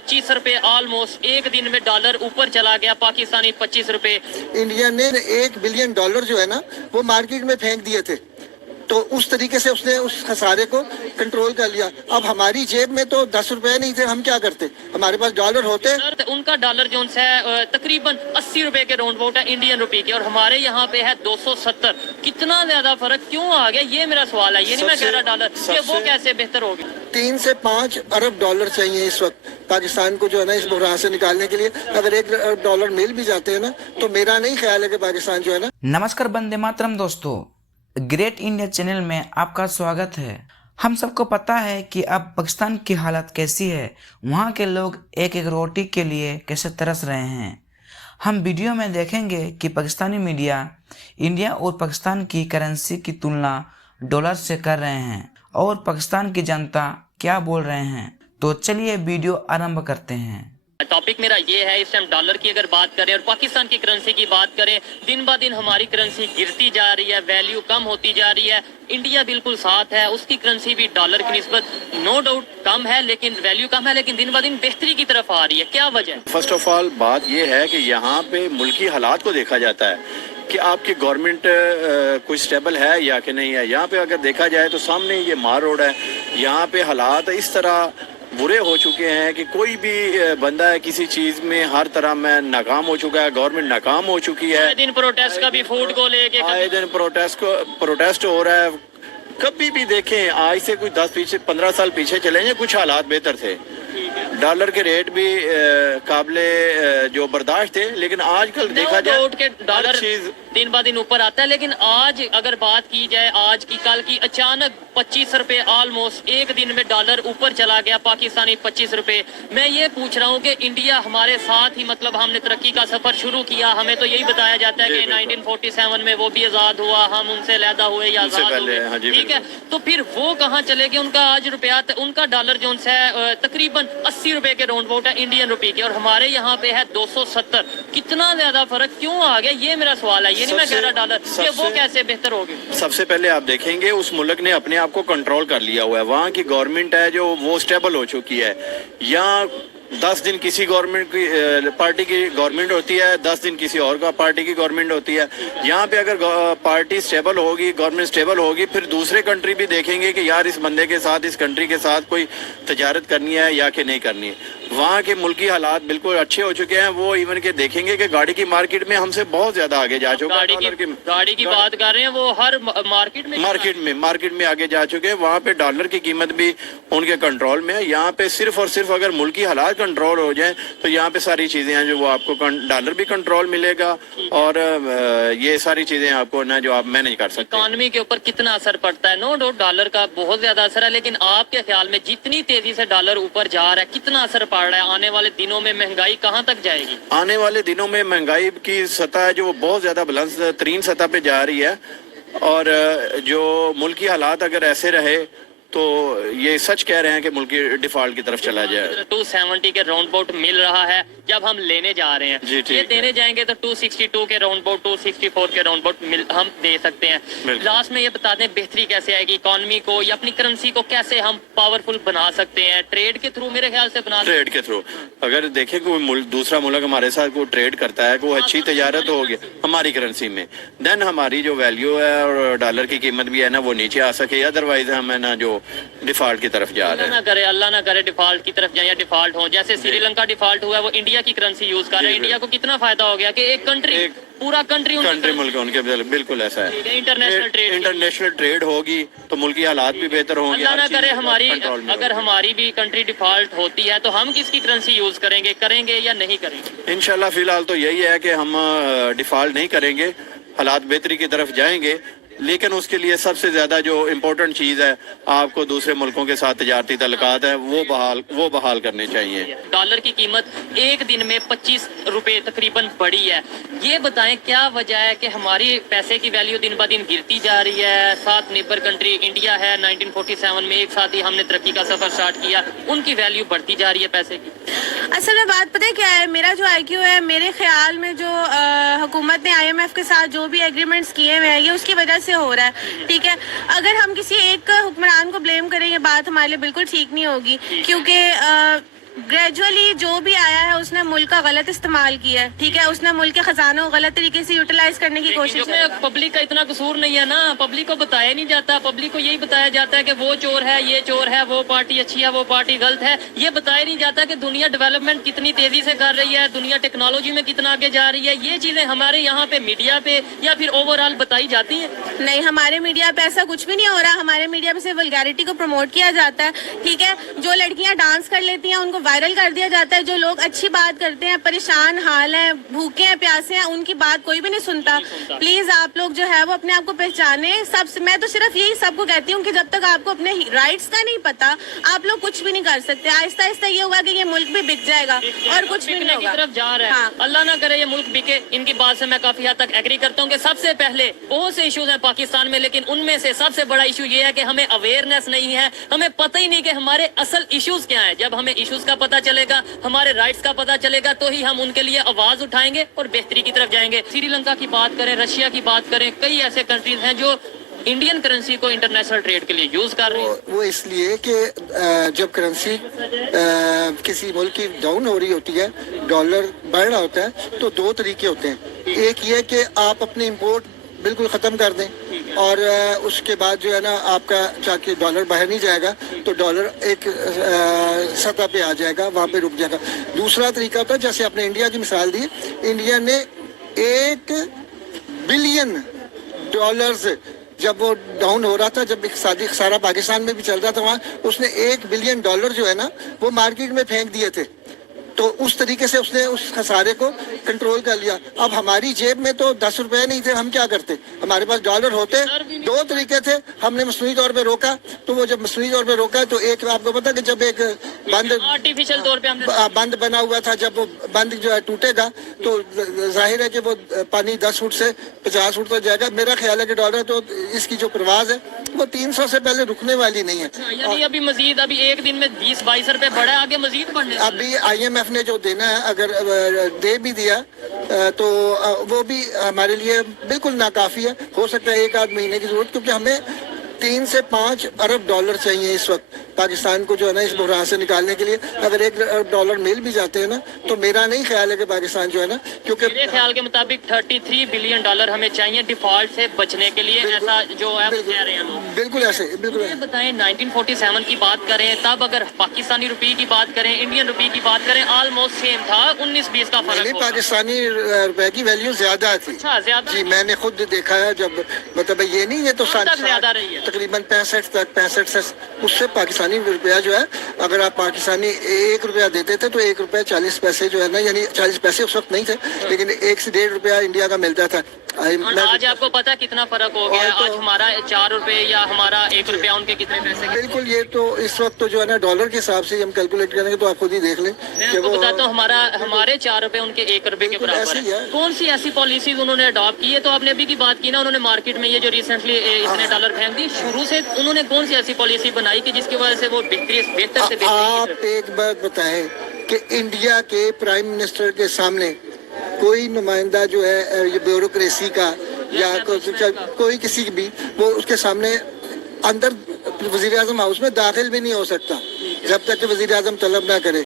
₹25 almost एक दिन में डॉलर ऊपर चला गया, पाकिस्तानी ₹25। इंडिया ने $1 बिलियन जो है ना वो मार्केट में फेंक दिए थे, तो उस तरीके से उसने उस खसारे को कंट्रोल कर लिया। अब हमारी जेब में तो ₹10 नहीं थे, हम क्या करते? हमारे पास डॉलर होते। उनका डॉलर जो है तकरीबन ₹80 के राउंड अबाउट है इंडियन रुपए के, और हमारे यहाँ पे है 270। कितना ज्यादा फर्क क्यों आ गया, ये मेरा सवाल है। ये नहीं मैं कह रहा डॉलर कि वो कैसे बेहतर होगी। 3 से 5 अरब डॉलर चाहिए इस वक्त पाकिस्तान को जो है ना इस बुहरान से निकालने के लिए। अगर $1 अरब मिल भी जाते हैं ना, तो मेरा नहीं ख्याल है कि पाकिस्तान जो है ना। नमस्कार वंदे मातरम दोस्तों, ग्रेट इंडिया चैनल में आपका स्वागत है। हम सबको पता है कि अब पाकिस्तान की हालत कैसी है, वहाँ के लोग एक एक रोटी के लिए कैसे तरस रहे हैं। हम वीडियो में देखेंगे कि पाकिस्तानी मीडिया इंडिया और पाकिस्तान की करेंसी की तुलना डॉलर से कर रहे हैं और पाकिस्तान की जनता क्या बोल रहे हैं। तो चलिए वीडियो आरंभ करते हैं। टॉपिक मेरा ये है, इस टाइम डॉलर की अगर बात करें और पाकिस्तान की करेंसी की बात करें, दिन ब दिन हमारी करेंसी गिरती जा रही है, वैल्यू कम होती जा रही है। इंडिया बिल्कुल साथ है, उसकी करेंसी भी डॉलर की निस्बत नो डाउट कम है, लेकिन वैल्यू कम है, लेकिन दिन ब दिन बेहतरी की तरफ आ रही है। क्या वजह है? फर्स्ट ऑफ ऑल बात यह है कि यहाँ पे मुल्की हालात को देखा जाता है कि आपकी गवर्नमेंट कोई स्टेबल है या कि नहीं है। यहाँ पे अगर देखा जाए तो सामने ये मार रोड है, यहाँ पे हालात इस तरह बुरे हो चुके हैं कि कोई भी बंदा है किसी चीज में हर तरह में नाकाम हो चुका है। गवर्नमेंट नाकाम हो चुकी है। आए दिन प्रोटेस्ट का भी फूड को लेके आए दिन प्रोटेस्ट हो रहा है। कभी भी देखें, आज से कुछ 10-15 साल पीछे चले जाएं, कुछ हालात बेहतर थे। डॉलर के रेट भी काबिले जो बर्दाश्त थे, लेकिन आजकल देखा जाए के डॉलर दिन ब दिन ऊपर आता है। लेकिन आज अगर बात की जाए, आज की कल की, अचानक ₹25 ऑलमोस्ट एक दिन में डॉलर ऊपर चला गया, पाकिस्तानी ₹25। मैं ये पूछ रहा हूँ कि इंडिया हमारे साथ ही, मतलब हमने तरक्की का सफर शुरू किया, हमें तो यही बताया जाता है कि 1947 में वो भी आजाद हुआ, हम उनसे अलहदा हुए या आजाद हुए, ठीक है। तो फिर वो कहाँ चले गए? उनका आज रुपया, उनका डॉलर जो है तकरीबन ₹80 के राउंड अबाउट है इंडियन रुपए के, और हमारे यहाँ पे है 270। कितना ज्यादा फर्क क्यों आ गया, ये मेरा सवाल है। ये नहीं मैं कह रहा डॉलर कि वो कैसे बेहतर होगी। सबसे पहले आप देखेंगे उस मुल्क ने अपने आप को कंट्रोल कर लिया हुआ है। वहाँ की गवर्नमेंट है जो वो स्टेबल हो चुकी है। यहाँ 10 दिन किसी गवर्नमेंट की पार्टी की गवर्नमेंट होती है, 10 दिन किसी और का पार्टी की गवर्नमेंट होती है। यहाँ पे अगर पार्टी स्टेबल होगी, गवर्नमेंट स्टेबल होगी, फिर दूसरे कंट्री भी देखेंगे कि यार इस बंदे के साथ, इस कंट्री के साथ कोई तजारत करनी है या कि नहीं करनी है। वहाँ के मुल्की हालात बिल्कुल अच्छे हो चुके हैं। वो इवन के देखेंगे कि गाड़ी की मार्केट में हमसे बहुत ज्यादा आगे जा चुके हैं। गाड़ी की बात कर रहे हैं, वो हर मार्केट में आगे जा चुके हैं। वहाँ पे डॉलर की कीमत भी उनके कंट्रोल में है। यहाँ पे सिर्फ और सिर्फ अगर मुल्की हालात कंट्रोल हो जाए तो यहाँ पे सारी चीजें हैं जो वो आपको डॉलर भी कंट्रोल मिलेगा और ये सारी चीजें आपको ना जो आप मैनेज कर सकते हैं। इकोनॉमी के ऊपर कितना असर पड़ता है? नो डाउट डॉलर का बहुत ज्यादा असर है, लेकिन आपके ख्याल में जितनी तेजी से डॉलर ऊपर जा रहा है, कितना असर पड़ रहा है? आने वाले दिनों में महंगाई कहाँ तक जाएगी? आने वाले दिनों में महंगाई की सतह है जो वो बहुत ज्यादा बुलंद तरीन सतह पे जा रही है, और जो मुल्की हालात अगर ऐसे रहे तो ये सच कह रहे हैं कि मुल्क डिफॉल्ट की तरफ चला जाए। 270 के राउंड अबाउट मिल रहा है जब हम लेने जा रहे हैं। ये देने जाएंगे तो 262 के राउंड अबाउट, 264 के राउंड अबाउट हम दे सकते हैं। लास्ट में ये बता दें बेहतरी कैसे आएगी इकोनॉमी को, या अपनी करेंसी को कैसे हम पावरफुल बना सकते हैं? ट्रेड के थ्रू, मेरे ख्याल से बना ट्रेड के थ्रू। अगर देखें कोई दूसरा मुल्क हमारे साथ कोई ट्रेड करता है, कोई अच्छी तजारत होगी हमारी करेंसी में, देन हमारी जो वैल्यू है और डॉलर की कीमत भी है ना वो नीचे आ सके। अदरवाइज हम है ना जो डिफॉल्ट की तरफ जा रहे हैं। अल्लाह ना करे डिफॉल्ट की तरफ जाए या डिफॉल्ट हो। जैसे श्रीलंका डिफॉल्ट हुआ, वो इंडिया की करेंसी यूज कर रहे हैं। इंडिया को कितना फायदा हो गया कि एक कंट्री पूरा कंट्री मुल्क उनके बिल्कुल ऐसा है। इंटरनेशनल ट्रेड होगी तो मुल्की हालात भी बेहतर होंगे। अल्लाह ना करे अगर हमारी भी कंट्री डिफॉल्ट होती है तो हम किसकी करेंसी यूज करेंगे या नहीं करेंगे? इंशाल्लाह फिलहाल तो यही है कि हम डिफॉल्ट नहीं करेंगे, हालात बेहतरी की तरफ जाएंगे। लेकिन उसके लिए सबसे ज्यादा जो इम्पोर्टेंट चीज है, आपको दूसरे मुल्कों के साथ तजारती तल्लुकात है वो बहाल करने चाहिए। डॉलर की कीमत एक दिन में ₹25 तकरीबन बढ़ी है। ये बताएं क्या वजह है कि हमारी पैसे की वैल्यू दिन ब दिन गिरती जा रही है? साथ नेबर कंट्री इंडिया है, 1947 में एक साथ ही हमने तरक्की का सफर स्टार्ट किया, उनकी वैल्यू बढ़ती जा रही है पैसे की। असल में बात पता है क्या है, मेरा जो IQ है, मेरे ख्याल में जो हुकूमत ने IMF के साथ जो भी एग्रीमेंट्स किए हुए हैं ये उसकी वजह से हो रहा है। ठीक है, अगर हम किसी एक हुक्मरान को ब्लेम करेंगे बात हमारे लिए बिल्कुल ठीक नहीं होगी, क्योंकि ग्रेजुअली जो भी आया है उसने मुल्क का गलत इस्तेमाल किया है, ठीक है, उसने मुल्क के खजानों को गलत तरीके से यूटिलाइज करने की कोशिश की। इसमें पब्लिक का इतना कसूर नहीं है ना, पब्लिक को बताया नहीं जाता, पब्लिक को यही बताया जाता है कि वो चोर है, ये चोर है, वो पार्टी अच्छी है, वो पार्टी गलत है। ये बताया नहीं जाता कि दुनिया डेवलपमेंट कितनी तेजी से कर रही है, दुनिया टेक्नोलॉजी में कितना आगे जा रही है। ये चीजें हमारे यहाँ पे मीडिया पे या फिर ओवरऑल बताई जाती है। नहीं, हमारे मीडिया पे ऐसा कुछ भी नहीं हो रहा। हमारे मीडिया पे सिर्फ वल्गैरिटी को प्रमोट किया जाता है, ठीक है। जो लड़कियां डांस कर लेती हैं उनको वायरल कर दिया जाता है, जो लोग अच्छी बात करते हैं, परेशान हाल हैं, भूखे हैं, प्यासे हैं, उनकी बात कोई भी नहीं सुनता। प्लीज आप लोग जो है वो अपने आप को पहचाने। मैं तो सिर्फ यही सबको कहती हूँ कि जब तक आपको अपने राइट्स का नहीं पता आप लोग कुछ भी नहीं कर सकते। आहिस्ता आहिस्ता ये होगा कि ये मुल्क भी बिक जाएगा और कुछ भी नहीं बिकने की होगा। तरफ जा रहा है। हाँ। अल्लाह ना करे ये मुल्क बिके। इनकी बात से मैं काफी हद तक एग्री करता हूँ कि सबसे पहले बहुत से इश्यूज हैं पाकिस्तान में, लेकिन उनमें से सबसे बड़ा इशू ये है कि हमें अवेयरनेस नहीं है, हमें पता ही नहीं कि हमारे असल इश्यूज क्या हैं। जब हमें इश्यूज का पता चलेगा, हमारे राइट्स का पता चलेगा, तो ही हम उनके लिए आवाज उठाएंगे और बेहतरी की तरफ जाएंगे। श्रीलंका की बात करें, रशिया की बात करें, कई ऐसे कंट्रीज हैं जो इंडियन करेंसी को इंटरनेशनल ट्रेड के लिए यूज कर रहे हैं। वो इसलिए कि जब करेंसी किसी मुल्क की डाउन हो रही होती है, डॉलर बढ़ रहा होता है, तो दो तरीके होते हैं। एक ये कि आप अपनी इंपोर्ट बिल्कुल ख़त्म कर दें और उसके बाद जो है ना आपका ताकि डॉलर बाहर नहीं जाएगा, तो डॉलर एक सतह पे आ जाएगा, वहाँ पे रुक जाएगा। दूसरा तरीका होता है, जैसे आपने इंडिया की मिसाल दी, इंडिया ने 1 बिलियन डॉलर्स जब वो डाउन हो रहा था, जब इक़्तिसादी खसारा पाकिस्तान में भी चल रहा था, वहाँ उसने 1 बिलियन डॉलर जो है ना वो मार्केट में फेंक दिए थे। तो उस तरीके से उसने उस खसारे को कंट्रोल कर लिया। अब हमारी जेब में तो 10 रुपए नहीं थे, हम क्या करते? हमारे पास डॉलर होते, दो तरीके थे। हमने मसनूई तौर पे रोका, तो वो जब मसनूई तौर पे रोका तो एक आपको पता कि जब एक बंद आर्टिफिशियल तौर पे हमने बंद बना हुआ था, जब वो बंद जो है टूटेगा तो जाहिर है कि वो पानी 10 फुट से 50 फुट तक जाएगा। मेरा ख्याल है कि डॉलर तो इसकी जो परवाज है वो 300 से पहले रुकने वाली नहीं है। यानी अभी मजीद अभी एक दिन में 20-22 रुपए बढ़ा, आगे मजीद बढ़ने वाला है। अभी IMF ने जो देना है, अगर दे भी दिया तो वो भी हमारे लिए बिल्कुल नाकाफी है। हो सकता है 1 आध महीने की जरूरत, क्योंकि हमें 3 से 5 अरब डॉलर चाहिए इस वक्त पाकिस्तान को जो है ना इस बुहरान से निकालने के लिए। अगर 1 अरब डॉलर मिल भी जाते हैं ना, तो मेरा नहीं ख्याल है कि पाकिस्तान जो है ना, क्योंकि मेरे ख्याल के मुताबिक 33 बिलियन डॉलर हमें चाहिए डिफॉल्ट से बचने के लिए, ऐसा जो है कह रहे हैं लोग। बिल्कुल ऐसे बिल्कुल मुझे बताएं 1947 की बात करें, तब अगर पाकिस्तानी रुपये की बात करें, इंडियन रुपये की बात करें, ऑलमोस्ट सेम था, 19-20 का फर्क नहीं, होता। पाकिस्तानी रुपए की वैल्यू ज्यादा थी। अच्छा, ज्यादा जी, मैंने खुद देखा है। जब मतलब ये नहीं है तो कब तक ज्यादा रही है? तकरीबन 65 से उससे पाकिस्तानी रुपया जो है, अगर आप पाकिस्तानी 1 रुपया देते थे तो 1 रुपया 40 पैसे जो है ना, यानी 40 पैसे उस वक्त नहीं थे, लेकिन 1 से 1.5 रुपया इंडिया का मिलता था। आज आपको पता कितना फर्क हो गया है? और तो- आज हमारा 4 रुपए या हमारा 1 रुपया, उनके कितने पैसे? बिल्कुल, ये तो इस वक्त तो जो है ना डॉलर के हिसाब से हम कैलकुलेट करेंगे तो आप खुद ही देख लें मैं कि आपको वो बताता हूँ, हमारे 4 रुपए उनके 1 रुपए के बिल्कुल बराबर ऐसे ही है। है। कौन सी ऐसी पॉलिसीज उन्होंने अडॉप्ट की है? तो आपने अभी की बात की ना, उन्होंने मार्केट में ये जो रिसेंटली इतने डॉलर फेंक दी, शुरू से उन्होंने कौन सी ऐसी पॉलिसी बनाई कि जिसकी वजह से वो बेहतर से आप बेहतर? एक बात बताएं कि इंडिया के प्राइम मिनिस्टर के सामने कोई नुमाइंदा जो है ये ब्यूरोक्रेसी का या कोई किसी भी, वो उसके सामने अंदर वज़ीर-ए-आज़म हाउस में दाखिल भी नहीं हो सकता जब तक कि वज़ीर-ए-आज़म तलब ना करे।